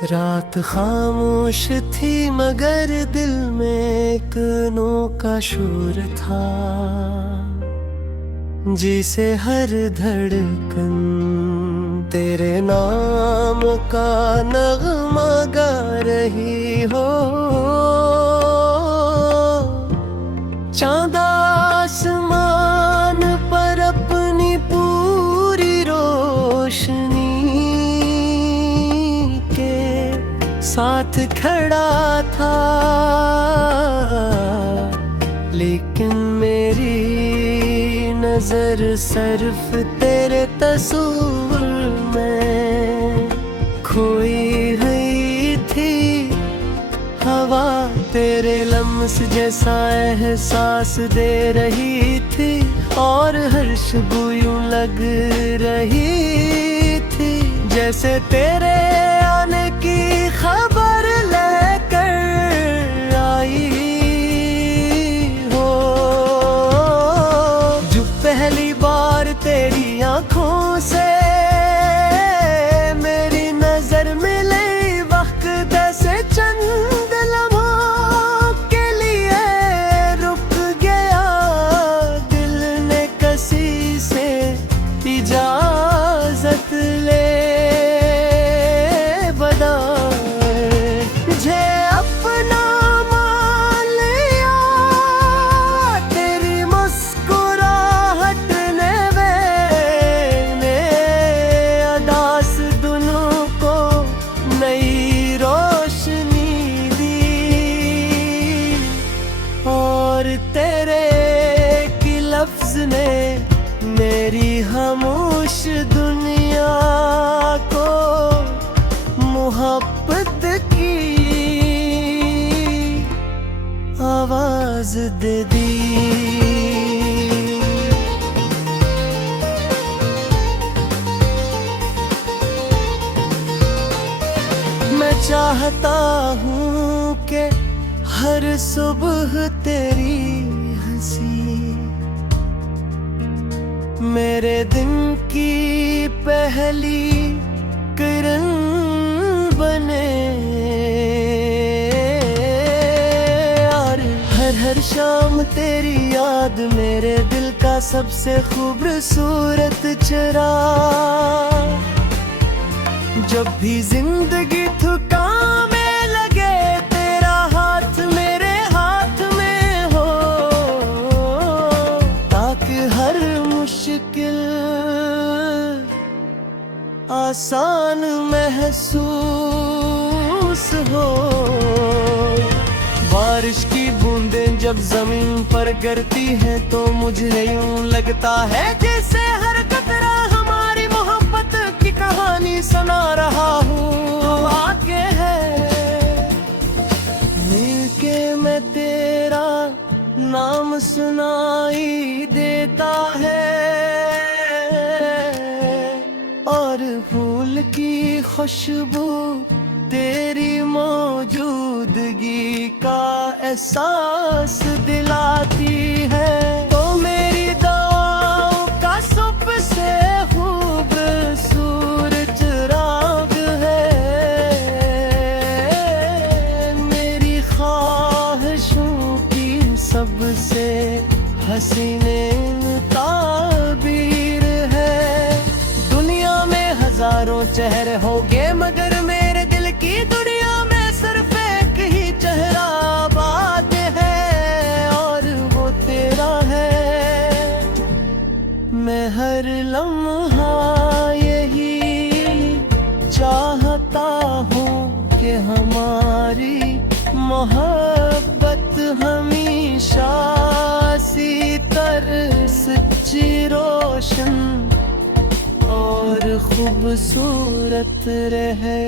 रात खामोश थी मगर दिल में एक अनोखा शोर था, जिसे हर धड़कन तेरे नाम का नगमा गा रही हो। चांद आसमान पर अपनी पूरी रोशनी के साथ खड़ा था, लेकिन मेरी नजर सिर्फ तेरे तस्वीर में खोई हुई थी। हवा तेरे लम्स जैसा एहसास दे रही थी, और हर खुशबू यूं लग रही थी जैसे तेरे आने की खबर लेकर आई हो। जो पहली बार तेरी आंखों से मेरी नजर मिली, वक्त जैसे चंद लम्हों के लिए रुक गया। दिल ने किसी से इजाजत ले बता मुझे अपना मान लिया। तेरी मुस्कुराहट ने मैंने अदास दुनों को नई रोशनी दी, और तेरे की लफ्ज ने मेरी खामोश दुनिया को मोहब्बत की आवाज दे दी। मैं चाहता हूँ कि हर सुबह तेरी हंसी मेरे दिन की पहली किरण बने, और हर शाम तेरी याद मेरे दिल का सबसे खूबसूरत चिराग। जब भी जिंदगी थकाने लगे तेरा हाथ मेरे हाथ में हो, ताकि हर मुश्किल आसान महसूस हो। बारिश की बूंदें जब जमीन पर गिरती हैं तो मुझे यूं लगता है जैसे हर कतरा हमारी मोहब्बत की कहानी सुना रहा हूँ। आगे है मिलके मैं तेरा नाम सुनाई देता है, और फूल की खुशबू तेरी मौजूदगी का एहसास दिलाती है। तो मेरी दुआओं का सबसे खूबसूरत चिराग है, मेरी ख्वाहिशों की सबसे हसीन ताबीर है। दुनिया में हजारों चेहरे होंगे मगर मेरे दिल की दुनिया में सिर्फ एक ही चेहरा बात है, और वो तेरा है। मैं हर लम्हा यही चाहता हूँ कि हमारी मोहब्बत हमेशा सी तरह सच्ची रोशन और खूबसूरत रहे।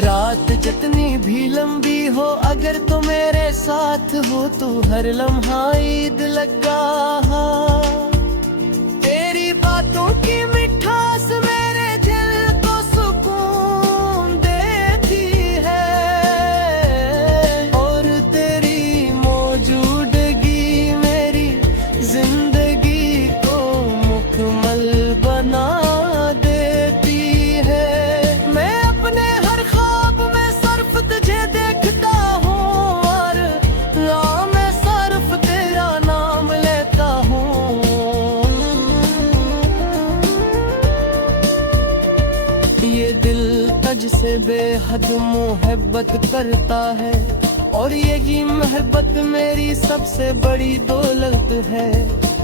रात जितनी भी लंबी हो अगर तू मेरे साथ हो तो हर लम्हा ईद लगा। तेरी बातों की मिठास मेरे दिल को सुकून देती है, और तेरी मौजूदगी मेरी जिंदगी को मुकम्मल बना देती है। बेहद मोहब्बत करता है, और यही मोहब्बत मेरी सबसे बड़ी दौलत है।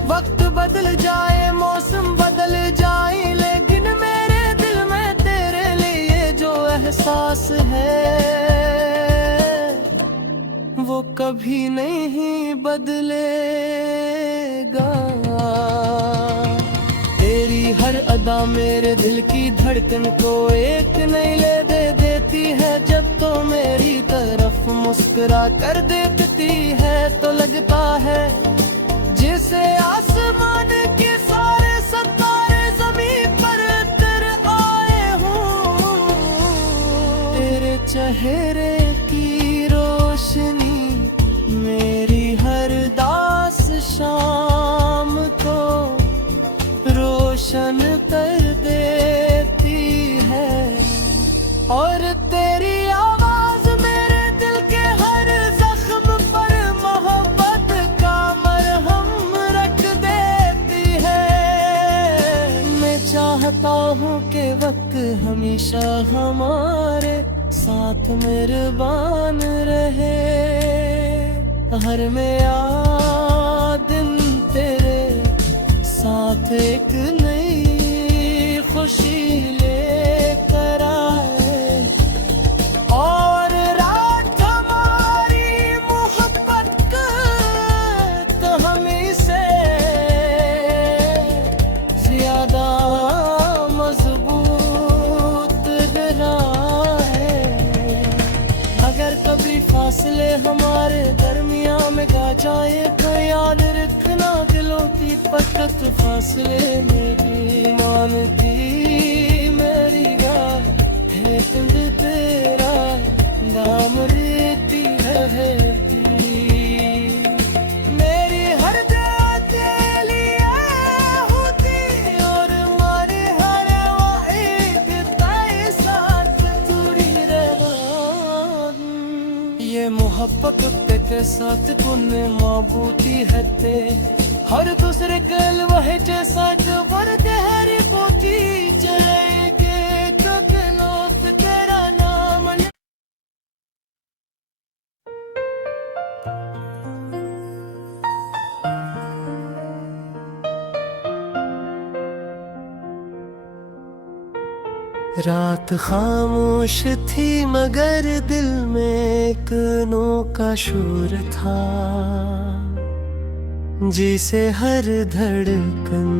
वक्त बदल जाए, मौसम बदल जाए, लेकिन मेरे दिल में तेरे लिए जो एहसास है वो कभी नहीं बदलेगा। तेरी हर अदा मेरे दिल की धड़कन को एक नई ले दे देती है। जब तो मेरी तरफ मुस्कुरा कर देखती है तो लगता है जैसे आसमान के सारे सितारे ज़मीन पर तेरे आए हों। तेरे चेहरे की रोशनी मेरी हर दास शाम को रोशन कर देती है, और तेरी आवाज मेरे दिल के हर जख्म पर मोहब्बत का मरहम रख देती है। मैं चाहता हूँ कि वक्त हमेशा हमारे साथ मेहरबान रहे, हर मेरा दिन तेरे साथ एक नई खुशी लेकर आए, और रात हमारी मोहब्बत का हमें से ज्यादा मजबूत रहा है। अगर कभी फासले हमारे दरमियां में गा जाए तो याद रखना, दिलों की पकत फासले में भी मानती मेरी गाह है। तुम तेरा नाम रेती है मेरी हर दिली होती, और हमारे हर वाइद ताए साथ तुरी रहा। ये मोहब्बत के साथ तूने माबूती है ते, हर दूसरे कल वह जैसा खबर गहरी पोती जाएगे कगनोत तेरा नाम। रात खामोश थी मगर दिल में एक अनोखा शोर था, जिसे हर धड़कन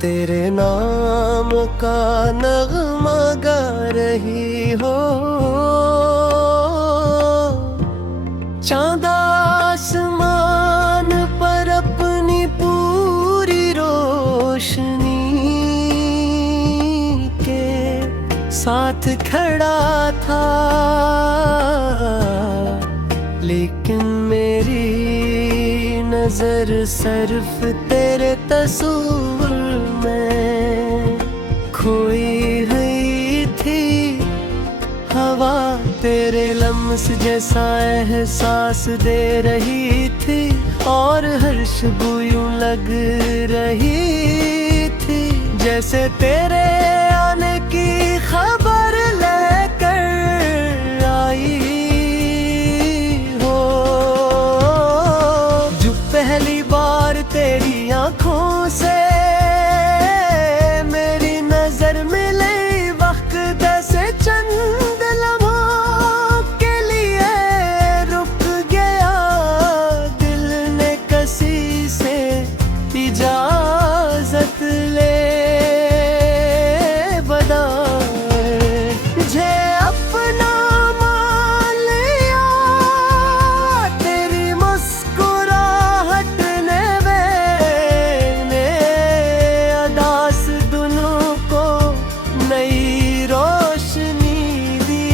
तेरे नाम का नगमा गा रही हो। चांद आसमान पर अपनी पूरी रोशनी साथ खड़ा था, लेकिन मेरी नजर सिर्फ तेरे तस्वीर में खोई हुई थी। हवा तेरे लम्स जैसा एहसास दे रही थी, और हर खुशबू यूं लग रही थी जैसे तेरे आने की खबर लेकर आई हो। जो पहली बार तेरी आंखों से मेरी नजर मिले, वक्त जैसे चंद लम्हों के लिए रुक गया। दिल ने किसी से इजाजत ले बता मुझे अपना मान लिया। तेरी मुस्कुराहट ने मैंने अदास दुनों को नई रोशनी दी,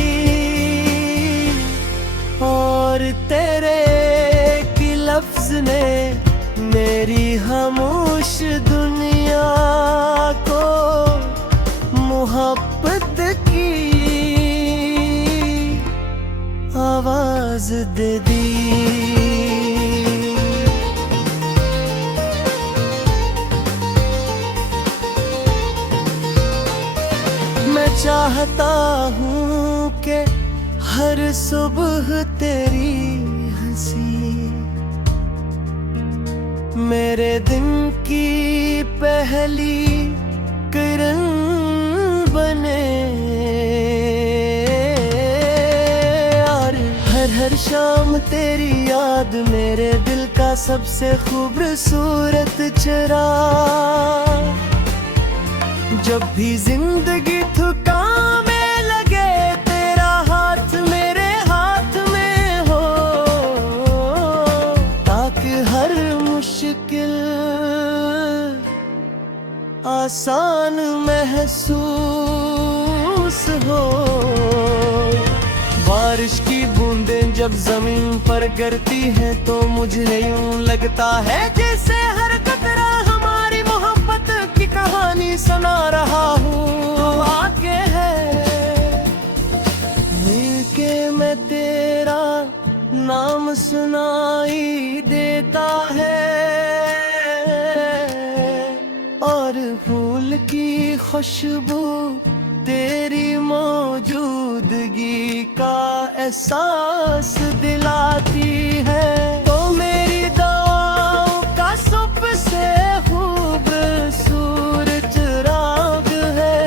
और तेरे की लफ्ज ने मेरी खामोश दुनिया को मोहब्बत की आवाज दे दी। मैं चाहता हूँ हर सुबह तेरी हंसी मेरे दिन की पहली किरण बने, और हर शाम तेरी याद मेरे दिल का सबसे खूबसूरत चिराग। जब भी जिंदगी थकाने लगे तेरा हाथ मेरे हाथ में हो, ताकि हर मुश्किल आसान महसूस हो। बारिश की बूंदें जब जमीन पर गिरती हैं तो मुझे यूं लगता है जैसे हर कतरा हमारी मोहब्बत की कहानी सुना रहा हूँ। आगे है मिलके मैं तेरा नाम सुनाई देता है, और फूल की खुशबू तेरी मौजूदगी का एहसास दिलाती है। तो मेरी दुआओं का सबसे खूबसूरत राग है,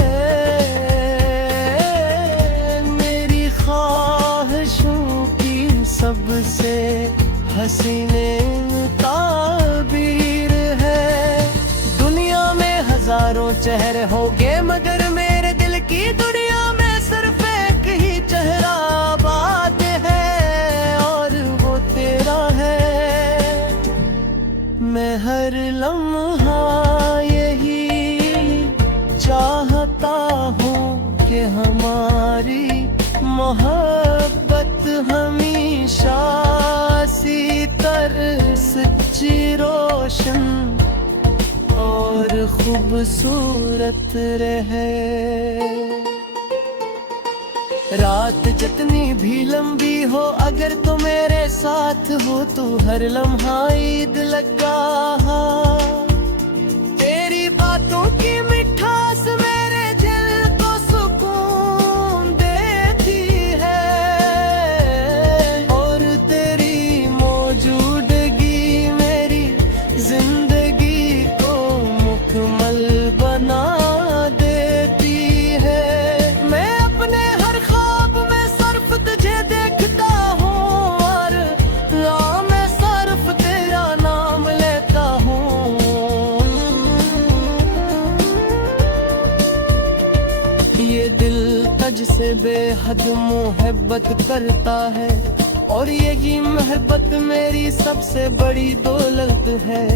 मेरी ख्वाहिशों की सबसे हसीने ताबीर है। दुनिया में हजारों चेहरे होंगे मगर मेरे दिल की दुनिया में सिर्फ एक ही चेहरा बात है, और वो तेरा है। मैं हर लम्हा यही चाहता हूँ कि हमारी मोहब्बत हमेशा सी तरह सच्ची रोशन और खूबसूरत रहे। रात जितनी भी लंबी हो अगर तू मेरे साथ हो तो हर लम्हा ईद लगा। तेरी बातों की मिठास मेरे दिल को सुकून देती है, और तेरी मौजूदगी मेरी जिंदगी को मुकम्मल बना देती है। मैं अपने हर ख्वाब में सिर्फ तुझे देखता हूँ, और मैं सिर्फ तेरा नाम लेता हूँ। ये दिल तुझसे बेहद मोहब्बत करता है, और यही मोहब्बत मेरी सबसे बड़ी दौलत है।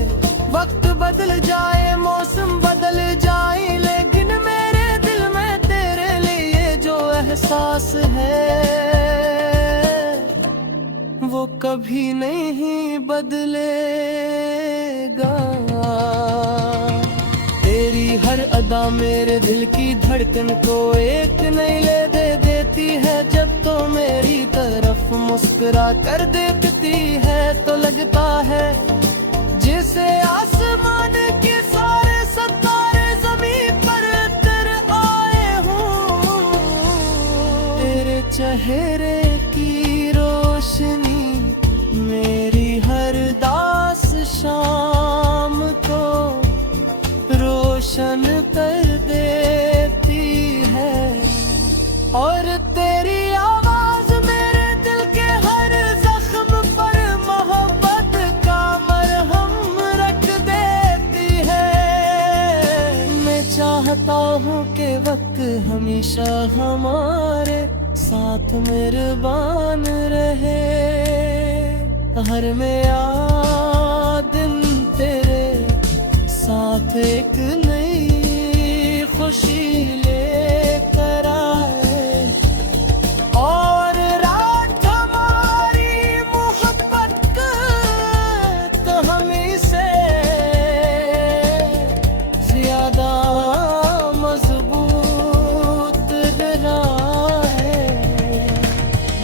वक्त बदल जाए मौसम बदल जाए लेकिन मेरे दिल में तेरे लिए जो एहसास है वो कभी नहीं बदलेगा। तेरी हर अदा मेरे दिल की धड़कन को एक नई ले दे देती है। जब तो मेरी तरफ मुस्कुरा कर देखती है तो लगता है जैसे आसमान के सारे सितारे ज़मीन पर उतर आए हों। तेरे चेहरे की रोशनी मेरी हर दास शाम को रोशन कर देती है, और तेरी आवाज मेरे दिल के हर जख्म पर मोहब्बत का मरहम रख देती है। मैं चाहता हूँ कि वक्त हमेशा हमारे साथ मेहरबान रहे, हर मेरा दिन तेरे साथ एक नई खुशी लेकर आए, और रात हमारी मोहब्बत तो हमें से ज्यादा मजबूत रहा है।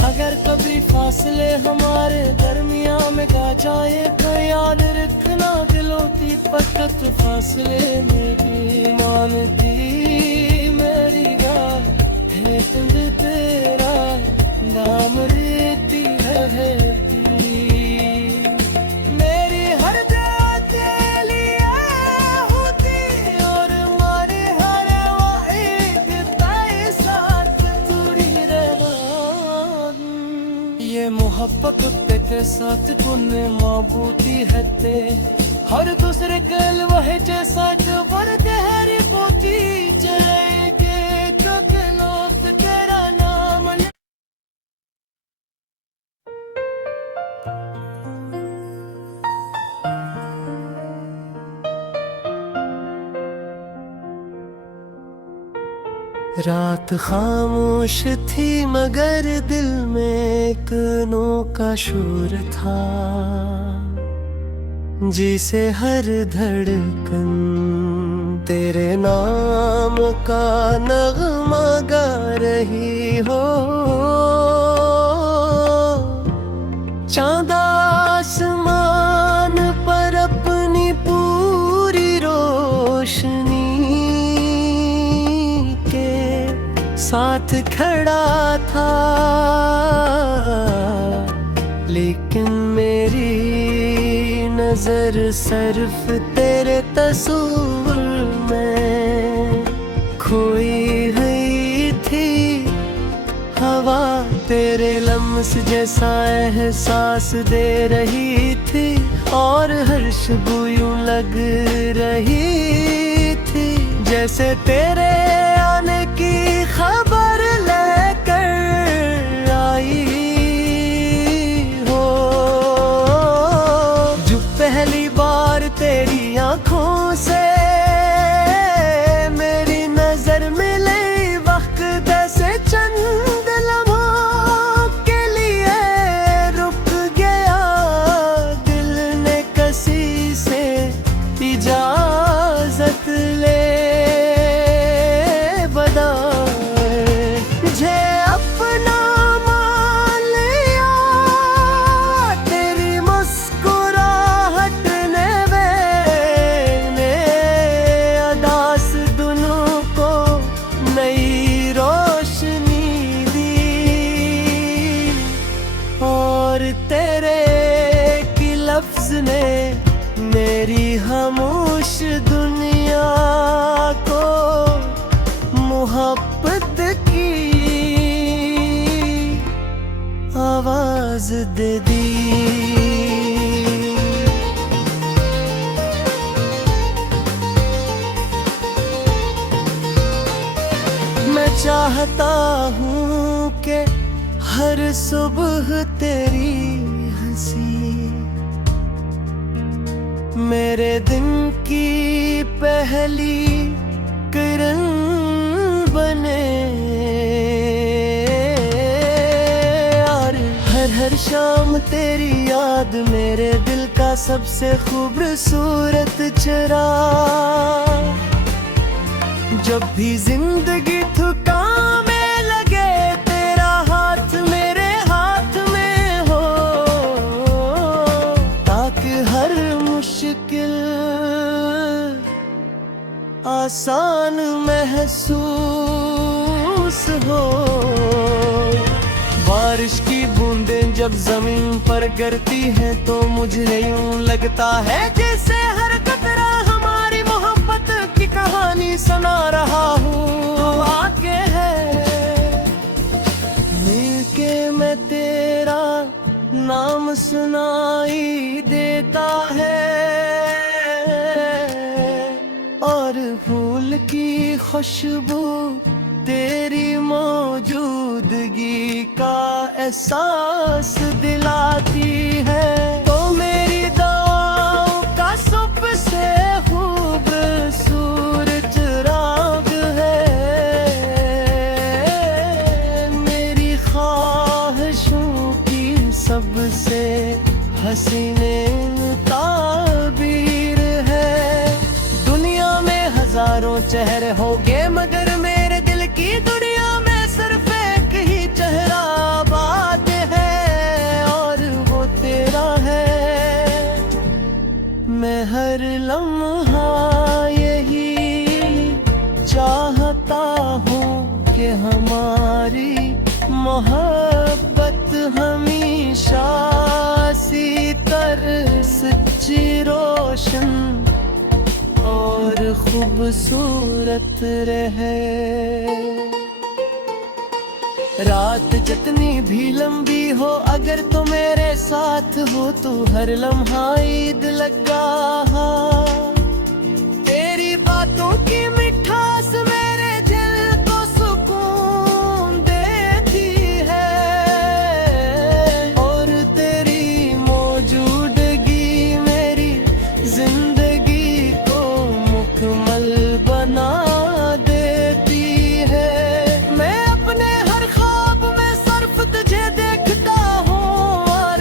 अगर कभी फासले हमारे दरमियां में गा जाए तो याद रखना दिलों की पकड़ फासले में भी मानती मेरी गाल है तुझ तेरा ये मोहब्बत तेरे साथ तूने माबूती है ते हर दूसरे कल वह जैसा जबर गहरी पोती जाएंगे कगनोत तेरा नाम रात खामोश थी मगर दिल में एक अनोखा शोर था जिसे हर धड़कन तेरे नाम का नगमा गा रही हो। चांद आसमान पर अपनी पूरी रोशनी साथ खड़ा था लेकिन मेरी नजर सिर्फ तेरे तस्वीर में खोई हुई थी। हवा तेरे लम्स जैसा एहसास दे रही थी और हर खुशबू यूं लग रही थी जैसे तेरे आने की खबर लेकर आई हो। जो पहली बार तेरी आंखों से मेरी नजर मिली वक्त जैसे चंद लम्हों के लिए रुक गया दिल ने किसी से इजाजत ले ने मेरी खामोश दुनिया को मोहब्बत की आवाज दे दी। मैं चाहता हूँ कि हर सुबह तेरी हंसी मेरे दिन की पहली किरण बने और हर शाम तेरी याद मेरे दिल का सबसे खूबसूरत चिराग। जब भी जिंदगी थकाने लगे तेरा हाथ मेरे हाथ में हो ताकि हर मुश्किल आसान महसूस हो। बारिश की बूंदें जब जमीन पर गिरती हैं तो मुझे यूं लगता है जैसे हर कतरा हमारी मोहब्बत की कहानी सुना रहा हूँ। आगे है मिलके मैं तेरा नाम सुनाई देता है और फूल की खुशबू तेरी मौजूदगी का एहसास दिलाती है। तो मेरी दुआओं का सबसे खूबसूरत राग है मेरी ख्वाहिशों की सबसे हसीने ताबीर है। दुनिया में हजारों चेहरे होंगे मगर मेरे दिल की दुनिया में सिर्फ एक ही चेहरा बात है और वो तेरा है। मैं हर लम्हा यही चाहता हूँ कि हमारी मोहब्बत हमेशा सी तरह सच्ची रोशन और खूबसूरत रहे। रात जितनी भी लंबी हो अगर तो मेरे साथ हो तू हर लम्हा ईद लगा। तेरी बातों की मिठास मेरे दिल को सुकून देती है और तेरी मौजूदगी मेरी जिंदगी को मुकम्मल बना देती है। मैं अपने हर ख्वाब में सिर्फ तुझे देखता हूँ और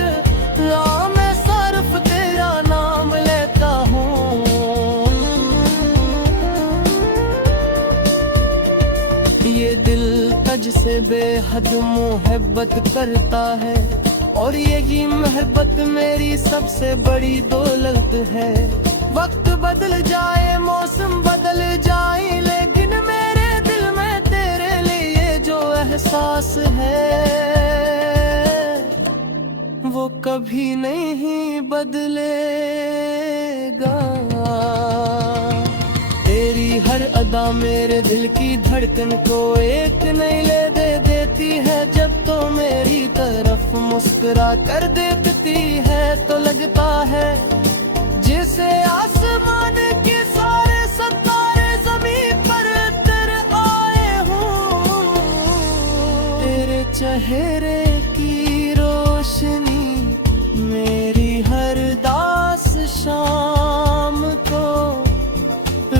मैं सिर्फ तेरा नाम लेता हूँ। ये दिल तुझसे बेहद मोहब्बत करता है और यही मोहब्बत मेरी सबसे बड़ी दौलत है। वक्त बदल जाए मौसम बदल जाए लेकिन मेरे दिल में तेरे लिए जो एहसास है वो कभी नहीं बदलेगा। तेरी हर अदा मेरे दिल की धड़कन को एक नई ले दे देती है। जब तो मेरी तरफ मुस्कुरा कर देखती है तो लगता है जैसे आसमान के सारे सितारे ज़मीन पर उतर आए हों। तेरे चेहरे की रोशनी मेरी हर दास शाम को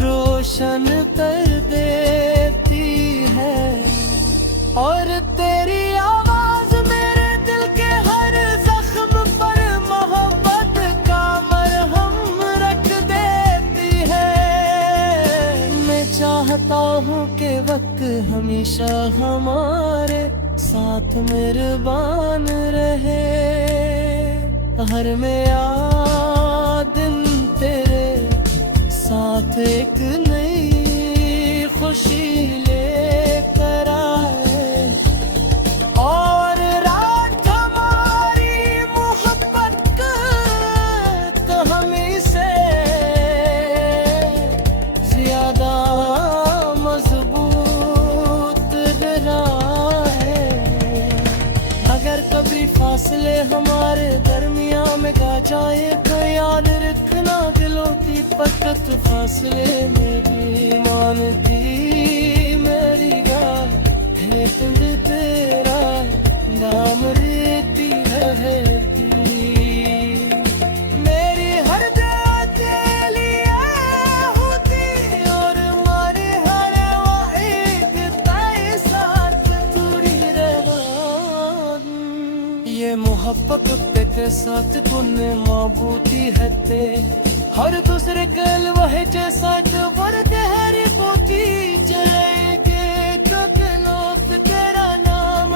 रोशन कर देती है और तेरी आवाज मेरे दिल के हर जख्म पर मोहब्बत का मरहम रख देती है। मैं चाहता हूँ कि वक्त हमेशा हमारे साथ मेहरबान रहे। हर मेरा दिन तेरे साथ एक नई खुशी लेकर आए और रात हमारी मोहब्बत तो हमें से ज्यादा मजबूत रहा है। अगर कभी फासले हमारे दरमियां में गा जाए तो याद रखना दिलों की पकड़ फासले में भी मानती मेरी गाल है तुझ तेरा नाम रेती रहती। मेरी हर दिली होती और मारे हर वाइद ताए साथ पूरी रहा। ये मोहब्बत के साथ तूने माबूती है ते हर दूसरे कल वह जैसा वर गहरी पोती जाएगे ककलोत तेरा नाम।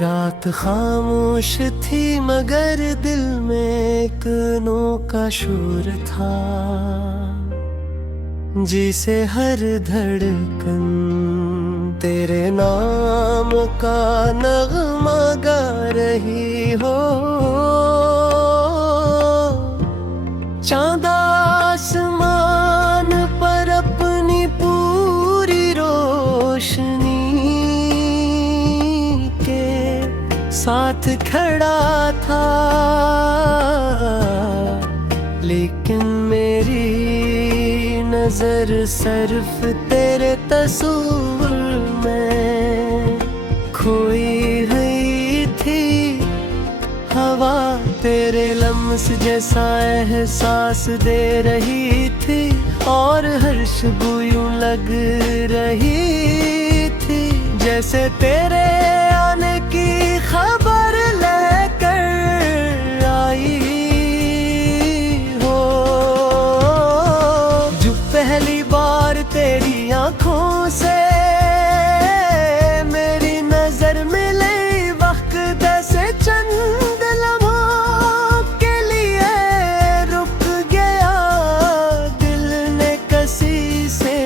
रात खामोश थी मगर दिल में एक अनोखा शोर था जिसे हर धड़कन तेरे नाम का नगमा गा रही हो। चांद आसमान पर अपनी पूरी रोशनी के साथ खड़ा था लेकिन मेरी नजर सिर्फ तेरे तस्वीर में खोई हुई थी। हवा तेरे लम्स जैसा एहसास दे रही थी और हर खुशबू यूं लग रही थी जैसे तेरे आने की खबर लेकर आई हो। जो पहली बार तेरी आंखों से मेरी नजर मिली वक्त जैसे चंद लम्हों के लिए रुक गया। दिल ने किसी से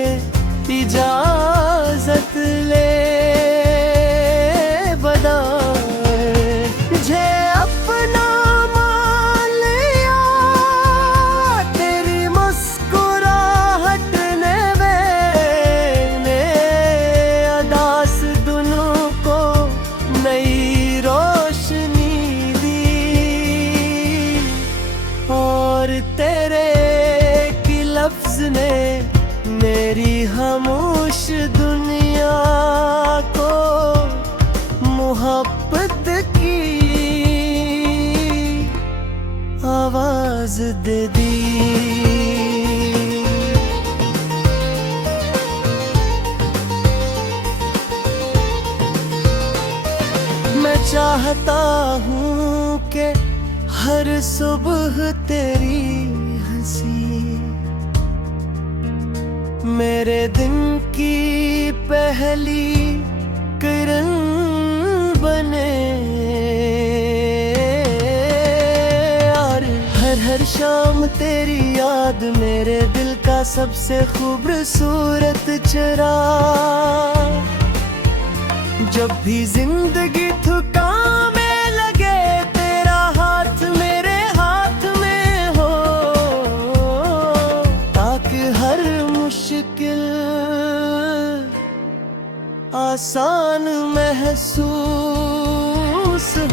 इजाजत ले बता आवाज दे दी। मैं चाहता हूँ कि हर सुबह तेरी हंसी मेरे दिन की पहली किरण बने, और हर शाम तेरी याद मेरे दिल का सबसे खूबसूरत चिराग। जब भी जिंदगी थकाने लगे तेरा हाथ मेरे हाथ में हो, ताकि हर मुश्किल आसान महसूस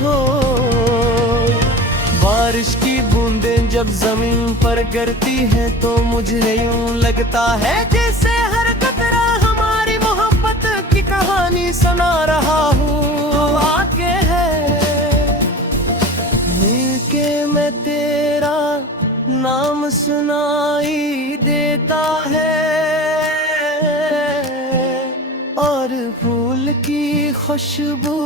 हो। बारिश की बूंदें जब जमीन पर गिरती हैं तो मुझे यूं लगता है जैसे हर कतरा हमारी मोहब्बत की कहानी सुना रहा हूँ। आके है मिलके मैं तेरा नाम सुनाई देता है, और फूल की खुशबू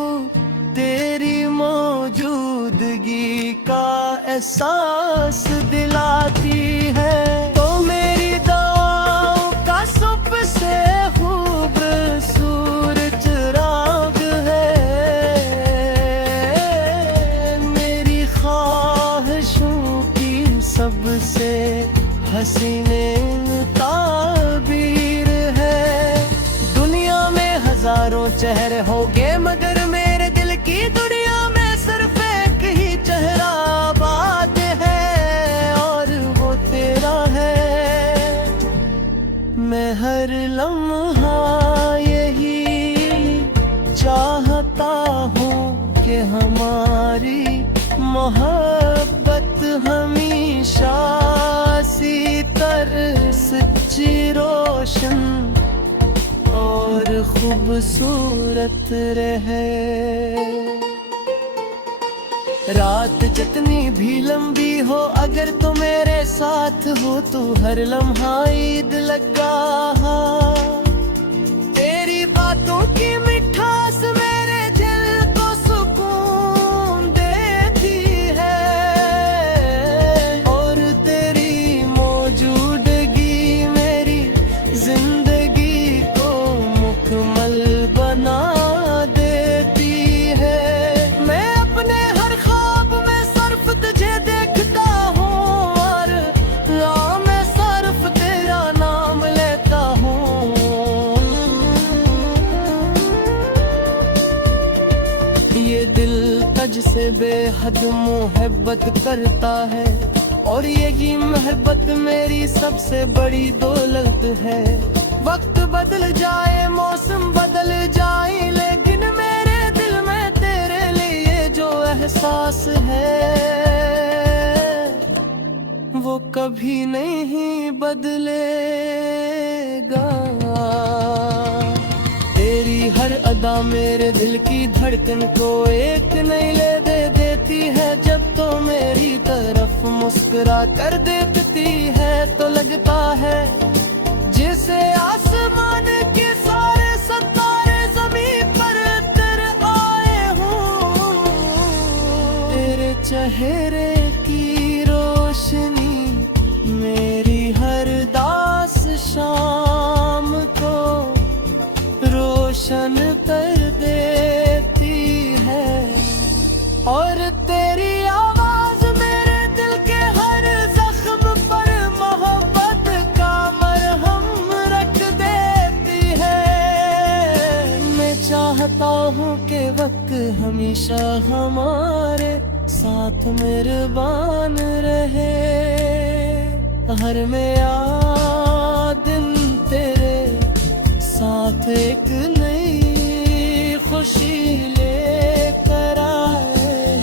तेरी मौजूदगी का एहसास दिलाती है। तो मेरी दुआओं का सबसे खूबसूरत चिराग है, मेरी ख्वाहिशों की सबसे हसीन ताबीर है। दुनिया में हजारों चेहरे होंगे मगर मेरे दिल की दुनिया में सिर्फ एक ही चेहरा आबाद है, और वो तेरा है। मैं हर लम्हा यही चाहता हूँ कि हमारी मोहब्बत हमेशा सी तरह सच्ची रोशन और खूबसूरत रहे। रात जितनी भी लंबी हो अगर तू मेरे साथ हो तो हर लम्हा ईद लगा। तेरी बातों की मिठास मेरे दिल को सुकून देती है, और तेरी मौजूदगी मेरी जिंदगी को मुकम्मल बना देती है। मैं अपने हर ख्वाब में सिर्फ तुझे देखता हूँ, और मैं सिर्फ तेरा नाम लेता हूँ। ये दिल तुझसे बेहद मोहब्बत करता है, और यही मोहब्बत मेरी सबसे बड़ी दौलत है। वक्त बदल जाए मौसम बदल जाए, लेकिन मेरे दिल में तेरे लिए जो एहसास है वो कभी नहीं बदलेगा। तेरी हर अदा मेरे दिल की धड़कन को एक नई ले दे देती है। जब तो मेरी तरफ मुस्कुरा कर देती है तो लगता है जैसे आसमान के सारे सितारे ज़मीन पर उतर आए हों। तेरे चेहरे की रोशनी मेरी हर दास शाम को रोशन कर देती है, और तेरी आवाज मेरे दिल के हर जख्म पर मोहब्बत का मरहम रख देती है। मैं चाहता हूँ कि वक्त हमेशा हमारे साथ मेहरबान रहे, हर मेरा दिन तेरे साथ एक नई खुशी लेकर आए,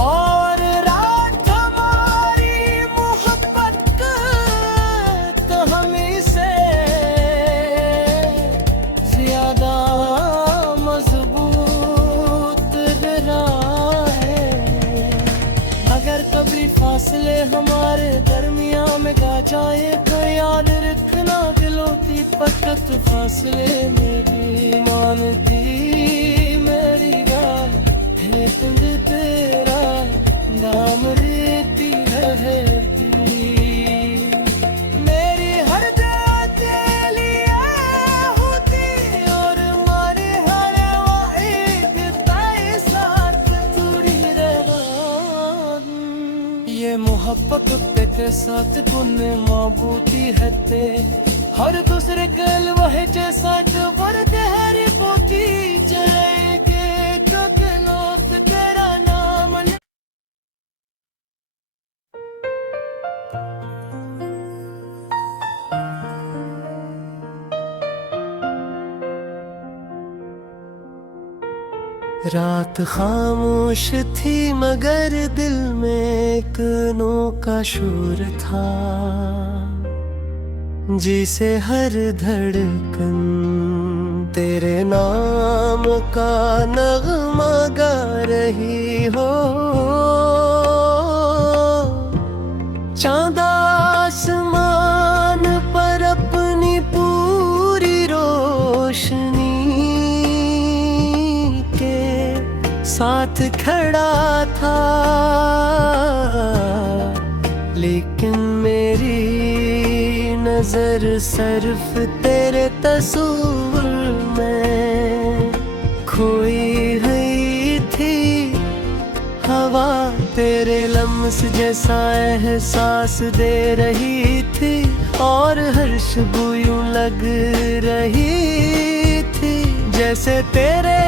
और रात हमारी मोहब्बत तो हमें से ज्यादा मजबूत रहा है। अगर भी फासले हमारे दरमियां में गा जाए तो याद रखना दिलों की पकत फासले में भी मानती मेरी बात है तुझ तेरा नाम लेती रहेगी मेरी हर जगह तेरे होती और हमारे हर वाइब ताए साथ पूरी रहा ये मोहब्बत के साथ तूने माबूती है ते हर दूसरे कल वह जैसा पर गहरी पोती जाएगे कगनोत तेरा नाम रात खामोश थी मगर दिल में एक अनोखा शोर था जिसे हर धड़कन तेरे नाम का नगमा गा रही हो चांद आसमान पर अपनी पूरी रोशनी साथ खड़ा था लेकिन मेरी नजर सिर्फ तेरे तस्वीर में खोई हुई थी हवा तेरे लम्स जैसा एहसास दे रही थी और हर खुशबू यूं लग रही थी जैसे तेरे